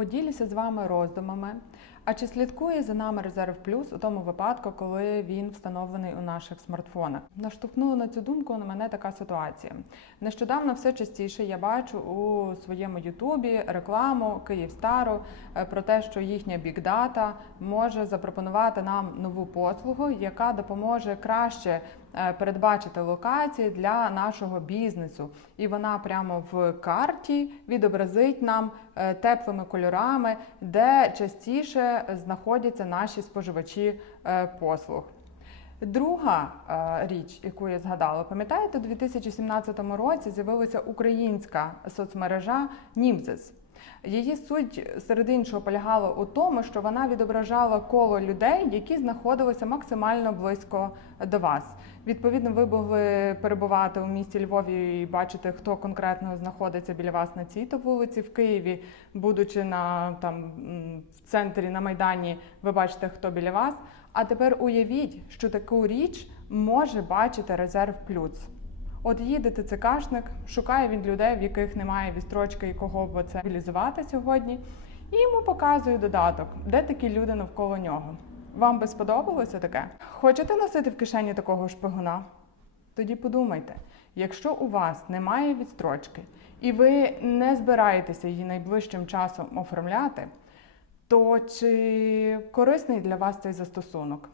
Поділюся з вами роздумами. А чи слідкує за нами Резерв Плюс у тому випадку, коли він встановлений у наших смартфонах? Наштовхнула на цю думку на мене така ситуація. Нещодавно все частіше я бачу у своєму Ютубі рекламу Київстару е, про те, що їхня бікдата може запропонувати нам нову послугу, яка допоможе краще передбачити локації для нашого бізнесу. І вона прямо в карті відобразить нам е, теплими кольорами, де частіше знаходяться наші споживачі е, послуг. Друга е, річ, яку я згадала, пам'ятаєте, у 2017 році з'явилася українська соцмережа Німзес. Її суть серед іншого полягала у тому, що вона відображала коло людей, які знаходилися максимально близько до вас. Відповідно, ви могли перебувати у місті Львові і бачити, хто конкретно знаходиться біля вас на цій то вулиці в Києві, будучи на там в центрі на майдані, ви бачите, хто біля вас. А тепер уявіть, що таку річ може бачити резерв плюс. От їде ТЦКшник, шукає він людей, в яких немає вістрочки і кого б це реалізувати сьогодні, і йому показує додаток, де такі люди навколо нього. Вам би сподобалося таке? Хочете носити в кишені такого шпигуна? Тоді подумайте, якщо у вас немає відстрочки і ви не збираєтеся її найближчим часом оформляти, то чи корисний для вас цей застосунок?